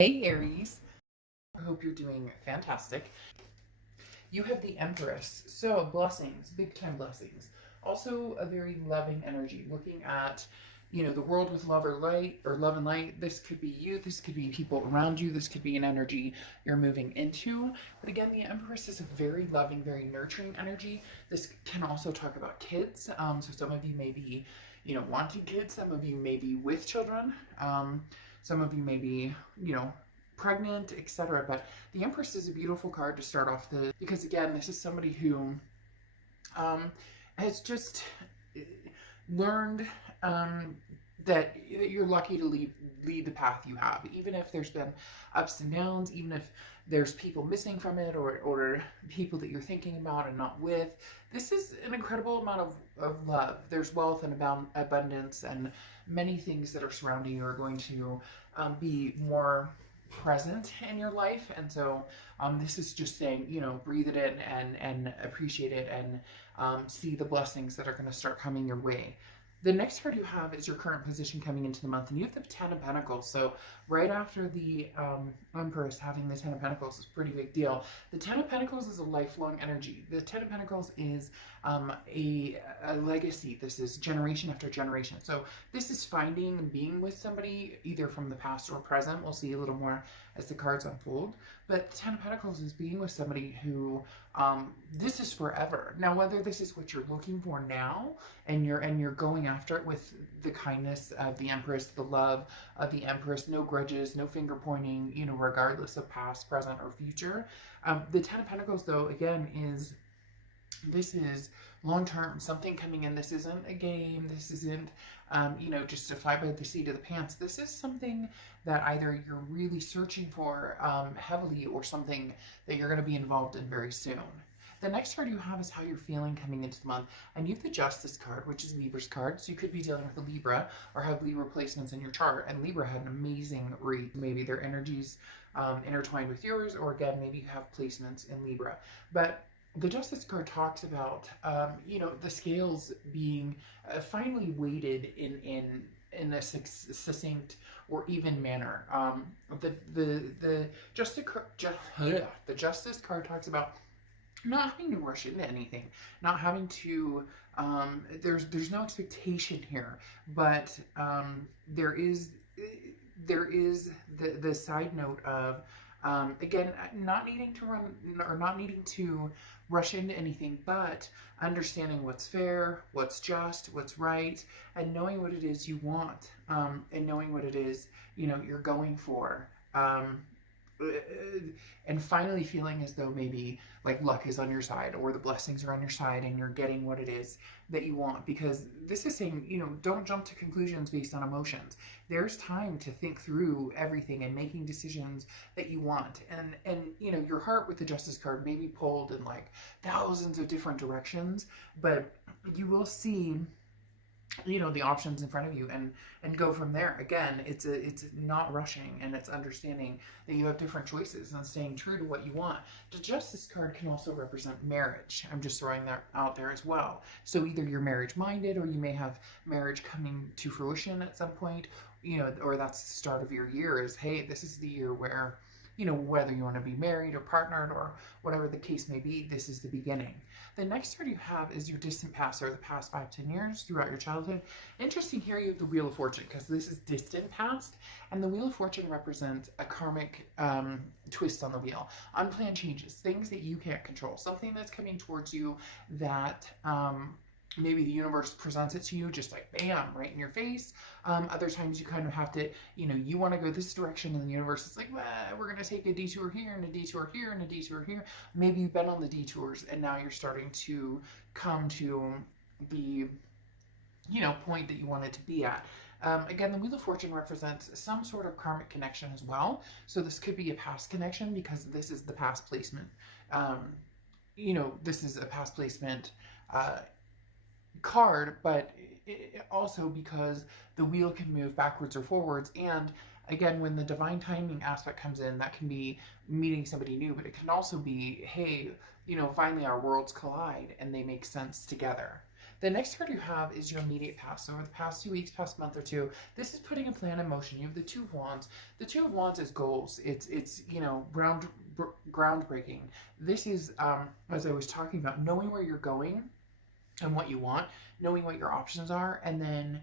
Hey Aries, I hope you're doing fantastic. You have the Empress, so blessings, big time blessings. Also a very loving energy, looking at, the world with love or light or love and light. This could be you, this could be people around you, this could be an energy you're moving into. But again, the Empress is a very loving, very nurturing energy. This can also talk about kids. So some of you may be, wanting kids, some of you may be with children. Some of you may be, pregnant, etc. But the Empress is a beautiful card to start off because again, this is somebody who um, has just learned that you're lucky to lead the path you have, even if there's been ups and downs, even if there's people missing from it or people that you're thinking about and not with. This is an incredible amount of love. There's wealth and abundance, and many things that are surrounding you are going to be more present in your life. And so this is just saying, breathe it in and appreciate it, and see the blessings that are going to start coming your way. The next card you have is your current position coming into the month, and you have the Ten of Pentacles. So right after the Empress, having the Ten of Pentacles is a pretty big deal. The Ten of Pentacles is a lifelong energy. The Ten of Pentacles is a legacy. This is generation after generation. So this is finding and being with somebody either from the past or present. We'll see a little more as the cards unfold. But the Ten of Pentacles is being with somebody who this is forever. Now, whether this is what you're looking for now, and you're going after it with the kindness of the Empress, the love of the Empress, no grudges, no finger pointing, regardless of past, present, or future. The Ten of Pentacles, though, again, this is long term, something coming in. This isn't a game. This isn't, just a fly by the seat of the pants. This is something that either you're really searching for heavily, or something that you're going to be involved in very soon. The next card you have is how you're feeling coming into the month. And you have the Justice card, which is Libra's card. So you could be dealing with a Libra or have Libra placements in your chart. And Libra had an amazing read. Maybe their energies intertwined with yours, or again, maybe you have placements in Libra. But the Justice card talks about, the scales being finally weighted in a succinct or even manner. The Justice card talks about not having to rush into anything, not having to. There's no expectation here, but there is the side note of. Again, not needing to run or not needing to rush into anything, but understanding what's fair, what's just, what's right, and knowing what it is you want, and knowing what it is, you're going for. And finally feeling as though maybe like luck is on your side, or the blessings are on your side, and you're getting what it is that you want. Because this is saying, don't jump to conclusions based on emotions. There's time to think through everything and making decisions that you want. And your heart with the Justice card may be pulled in like thousands of different directions, but you will see the options in front of you, and go from there. Again, it's not rushing, and it's understanding that you have different choices and staying true to what you want. The Justice card can also represent marriage. I'm just throwing that out there as well. So either you're marriage minded, or you may have marriage coming to fruition at some point, or that's the start of your year, is hey, this is the year where whether you want to be married or partnered or whatever the case may be, this is the beginning. The next card you have is your distant past, or the past 5-10 years throughout your childhood. Interesting here, you have the Wheel of Fortune, because this is distant past, and the Wheel of Fortune represents a karmic twist on the wheel. Unplanned changes, things that you can't control, something that's coming towards you that maybe the universe presents it to you just like bam, right in your face. Other times you kind of have to, you want to go this direction, and the universe is like, well, we're going to take a detour here and a detour here and a detour here. Maybe you've been on the detours, and now you're starting to come to the point that you wanted to be at. Again, the Wheel of Fortune represents some sort of karmic connection as well. So this could be a past connection, because this is the past placement. This is a past placement card, but also because the wheel can move backwards or forwards. And again, when the divine timing aspect comes in, that can be meeting somebody new, but it can also be, hey, finally our worlds collide and they make sense together. The next card you have is your immediate past. So over the past 2 weeks, past month or two, this is putting a plan in motion. You have the Two of Wands. The Two of Wands is goals. It's groundbreaking. This is, as I was talking about, knowing where you're going and what you want, knowing what your options are, and then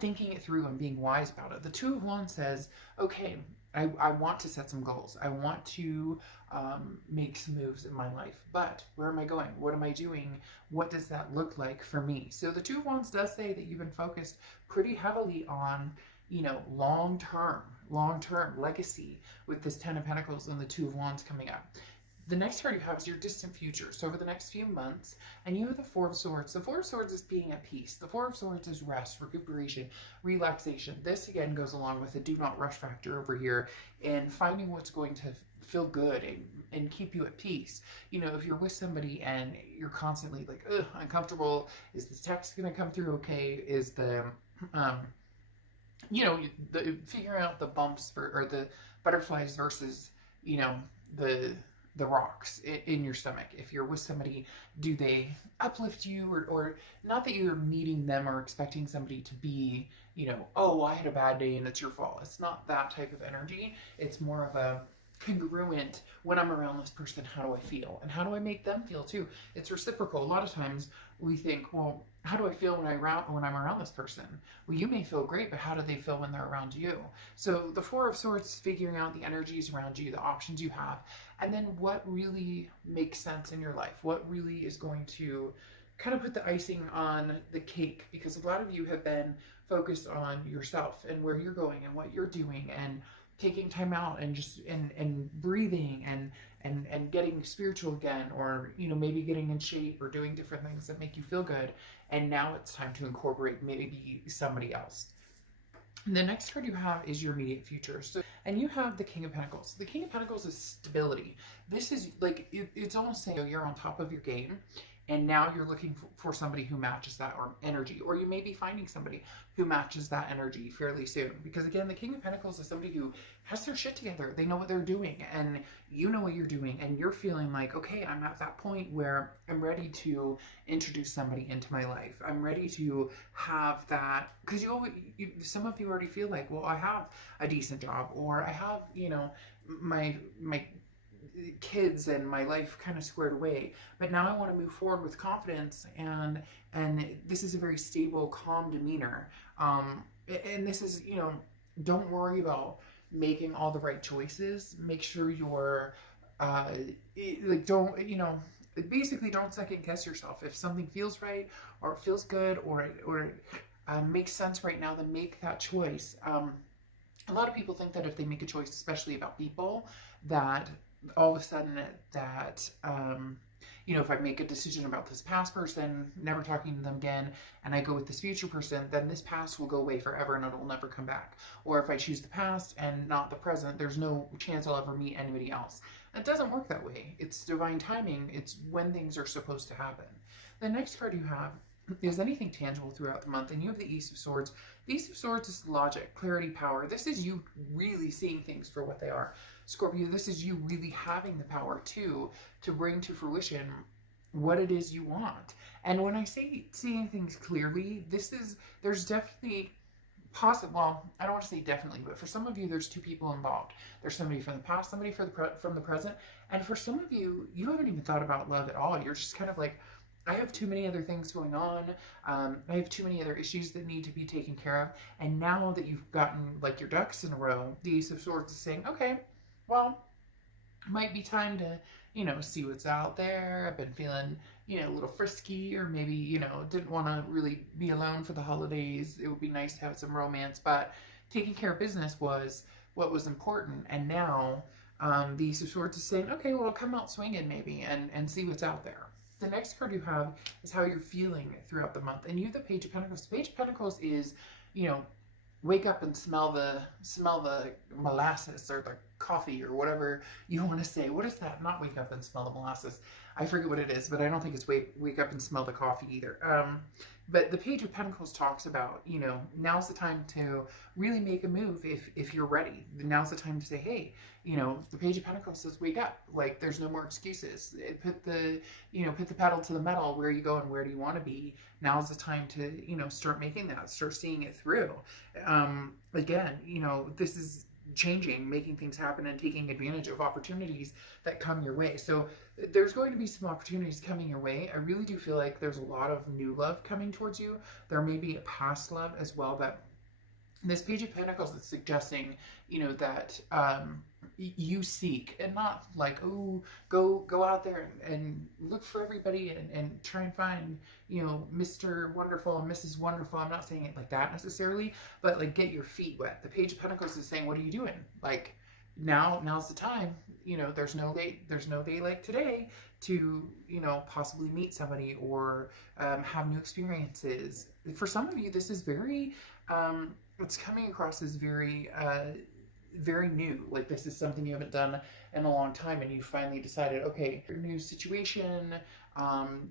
thinking it through and being wise about it. The Two of Wands says, okay, I want to set some goals. I want to make some moves in my life, but where am I going? What am I doing? What does that look like for me? So the Two of Wands does say that you've been focused pretty heavily on, long-term legacy with this Ten of Pentacles and the Two of Wands coming up. The next card you have is your distant future. So over the next few months, and you have the Four of Swords. The Four of Swords is being at peace. The Four of Swords is rest, recuperation, relaxation. This again goes along with the do not rush factor over here and finding what's going to feel good and keep you at peace. If you're with somebody and you're constantly like, ugh, uncomfortable, is this text going to come through okay? Is the, figuring out the bumps or the butterflies versus, the rocks in your stomach. If you're with somebody, do they uplift you or not that you're meeting them or expecting somebody to be, oh, I had a bad day and it's your fault. It's not that type of energy. It's more of a congruent, when I'm around this person, how do I feel? And how do I make them feel too? It's reciprocal. A lot of times we think, well, how do I feel when I'm around this person? Well, you may feel great, but how do they feel when they're around you? So the Four of Swords, figuring out the energies around you, the options you have, and then what really makes sense in your life, what really is going to kind of put the icing on the cake, because a lot of you have been focused on yourself and where you're going and what you're doing and taking time out and just and breathing and getting spiritual again, or maybe getting in shape or doing different things that make you feel good, and now it's time to incorporate maybe somebody else. The next card you have is your immediate future. So, and you have the King of Pentacles. The King of Pentacles is stability. This is like, it's almost saying you're on top of your game, and now you're looking for somebody who matches that or energy, or you may be finding somebody who matches that energy fairly soon. Because again, the King of Pentacles is somebody who has their shit together. They know what they're doing, and you know what you're doing, and you're feeling like, okay, I'm at that point where I'm ready to introduce somebody into my life. I'm ready to have that, because some of you already feel like, well, I have a decent job, or I have, my kids and my life kind of squared away, but now I want to move forward with confidence, and this is a very stable, calm demeanor, and this is, don't worry about making all the right choices. Make sure you're basically don't second guess yourself. If something feels right or feels good or makes sense right now, then make that choice. A lot of people think that if they make a choice, especially about people, that all of a sudden that, if I make a decision about this past person, never talking to them again, and I go with this future person, then this past will go away forever and it'll never come back. Or if I choose the past and not the present, there's no chance I'll ever meet anybody else. It doesn't work that way. It's divine timing. It's when things are supposed to happen. The next card you have is anything tangible throughout the month, and you have the Ace of Swords. The Ace of Swords is logic, clarity, power. This is you really seeing things for what they are. Scorpio, this is you really having the power to bring to fruition what it is you want. And when I say seeing things clearly, there's definitely well, I don't want to say definitely, but for some of you, there's two people involved. There's somebody from the past, somebody from the present, and for some of you, you haven't even thought about love at all. You're just kind of like, I have too many other things going on. I have too many other issues that need to be taken care of. And now that you've gotten like your ducks in a row, the Ace of Swords is saying, okay, well, it might be time to, see what's out there. I've been feeling, a little frisky, or maybe, didn't want to really be alone for the holidays. It would be nice to have some romance, but taking care of business was what was important. And now the Ace of Swords is saying, okay, well, come out swinging maybe and see what's out there. The next card you have is how you're feeling throughout the month. And you have the Page of Pentacles. The Page of Pentacles is, wake up and smell the molasses or the coffee or whatever you want to say. What is that? Not wake up and smell the molasses. I forget what it is, but I don't think it's wake up and smell the coffee either. But the Page of Pentacles talks about, you know, now's the time to really make a move if you're ready. Now's the time to say, hey, you know, the Page of Pentacles says wake up. Like, there's no more excuses. Put the, you know, put the pedal to the metal. Where are you going? Where do you want to be? Now's the time to, you know, start making that, start seeing it through. Again, you know, this is changing, making things happen, and taking advantage of opportunities that come your way. So there's going to be some opportunities coming your way. I really do feel like there's a lot of new love coming towards you. There may be a past love as well, but this Page of Pentacles is suggesting, you know, that you seek, and not like, oh, go out there and look for everybody and try and find, you know, Mr. Wonderful and Mrs. Wonderful. I'm not saying it like that necessarily, but like, get your feet wet. The Page of Pentacles is saying, what are you doing? Like, now's the time. You know, there's no day like today to, you know, possibly meet somebody or have new experiences. For some of you, this is very it's coming across as very very new. Like, this is something you haven't done in a long time, and you finally decided, okay, new situation,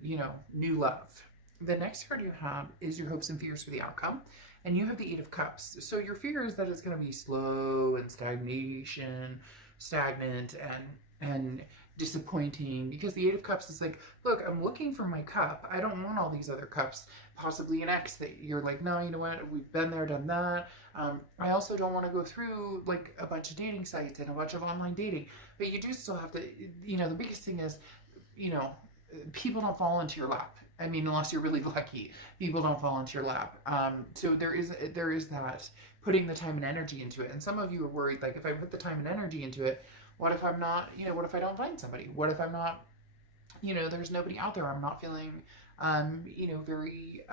you know, new love. The next card you have is your hopes and fears for the outcome, and you have the Eight of Cups. So your fear is that it's going to be slow and stagnant and disappointing, because the Eight of Cups is like, look, I'm looking for my cup. I don't want all these other cups. Possibly an ex that you're like, no, you know what, we've been there, done that. I also don't want to go through like a bunch of dating sites and a bunch of online dating, but you do still have to, you know, the biggest thing is, you know, people don't fall into your lap. I mean, unless you're really lucky, people don't fall into your lap. So there is that, putting the time and energy into it. And some of you are worried, like, if I put the time and energy into it, what if I'm not, you know, what if I don't find somebody? What if I'm not, you know, there's nobody out there. I'm not feeling, you know, very,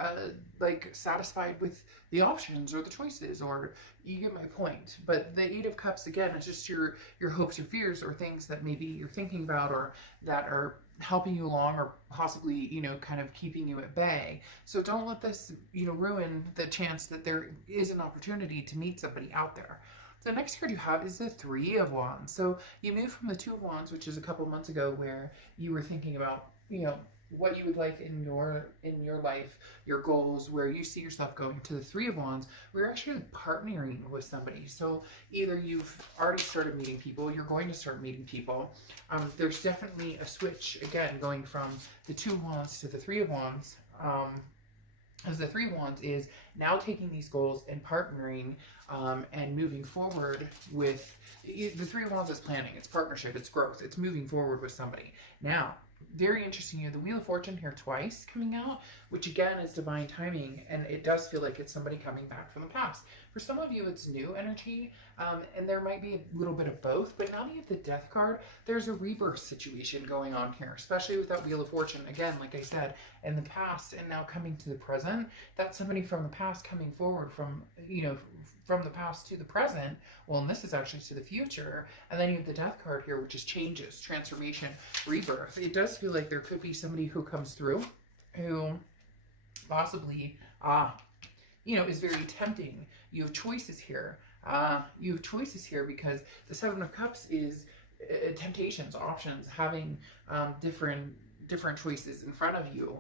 like, satisfied with the options or the choices, or you get my point. But the Eight of Cups, again, is just your hopes or fears, or things that maybe you're thinking about, or that are helping you along, or possibly, you know, kind of keeping you at bay. So don't let this, you know, ruin the chance that there is an opportunity to meet somebody out there. The next card you have is the Three of Wands. So you moved from the Two of Wands, which is a couple months ago, where you were thinking about, you know, what you would like in your life, your goals, where you see yourself going, to the Three of Wands, where you're actually partnering with somebody. So either you've already started meeting people, you're going to start meeting people. There's definitely a switch, again, going from the Two of Wands to the Three of Wands. As the Three of Wands is now taking these goals and partnering, and moving forward with the Three of Wands is planning, it's partnership, it's growth, it's moving forward with somebody. Now, very interesting, you have the Wheel of Fortune here twice coming out, which again is divine timing, and it does feel like it's somebody coming back from the past. For some of you, it's new energy, and there might be a little bit of both, but now that you have the Death card, there's a rebirth situation going on here, especially with that Wheel of Fortune. Again, like I said, in the past and now coming to the present, that's somebody from the past coming forward from, you know, from the past to the present. Well, and this is actually to the future. And then you have the Death card here, which is changes, transformation, rebirth. It does feel like there could be somebody who comes through who possibly, you know, is very tempting. You have choices here. You have choices here because the Seven of Cups is temptations, options, having different choices in front of you.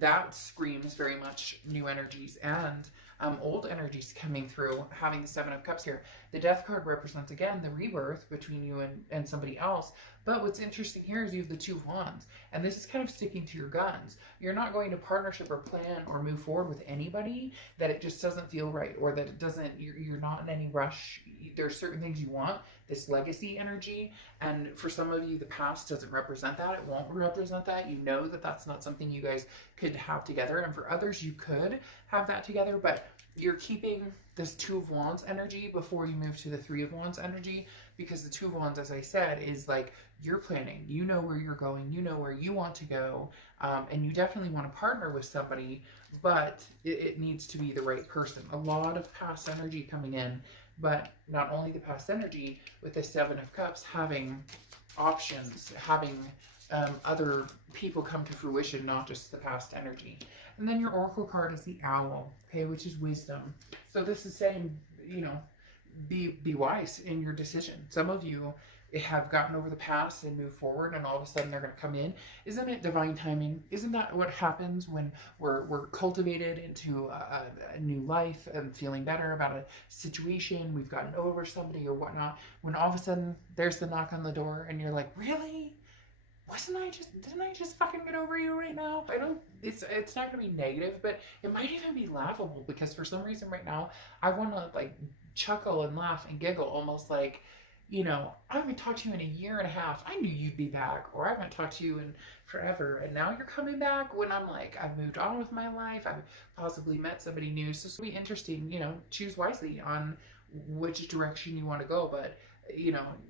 That screams very much new energies and old energies coming through, having the Seven of Cups here. The Death card represents, again, the rebirth between you and somebody else. But what's interesting here is you have the Two of Wands, and this is kind of sticking to your guns. You're not going to partnership or plan or move forward with anybody that it just doesn't feel right, or that it doesn't, you're not in any rush. There's certain things you want, this legacy energy, and for some of you, the past doesn't represent that. It won't represent that. You know that that's not something you guys could have together, and for others, you could have that together, but you're keeping this Two of Wands energy before you move to the Three of Wands energy, because the Two of Wands, as I said, is like, you're planning, you know where you're going, you know where you want to go, and you definitely want to partner with somebody, but it needs to be the right person. A lot of past energy coming in, but not only the past energy, with the Seven of Cups, having options, having other people come to fruition, not just the past energy. And then your Oracle card is the Owl, okay, which is wisdom. So this is saying, you know, be wise in your decision. Some of you have gotten over the past and moved forward, and all of a sudden they're going to come in. Isn't it divine timing? Isn't that what happens when we're cultivated into a new life and feeling better about a situation? We've gotten over somebody or whatnot. When all of a sudden there's the knock on the door, and you're like, really? Didn't I just fucking get over you right now? I don't, it's not gonna be negative, but it might even be laughable, because for some reason right now I want to like chuckle and laugh and giggle, almost like, I haven't talked to you in a year and a half. I knew you'd be back, or I haven't talked to you in forever, and now you're coming back, when I'm like, I've moved on with my life. I've possibly met somebody new. So it'll be interesting, choose wisely on which direction you want to go. But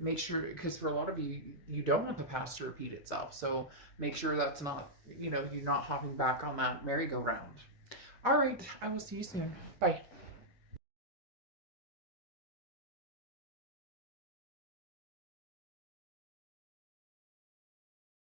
make sure, because for a lot of you, you don't want the past to repeat itself. So make sure that's not, you're not hopping back on that merry-go-round. All right, I will see you soon. Bye.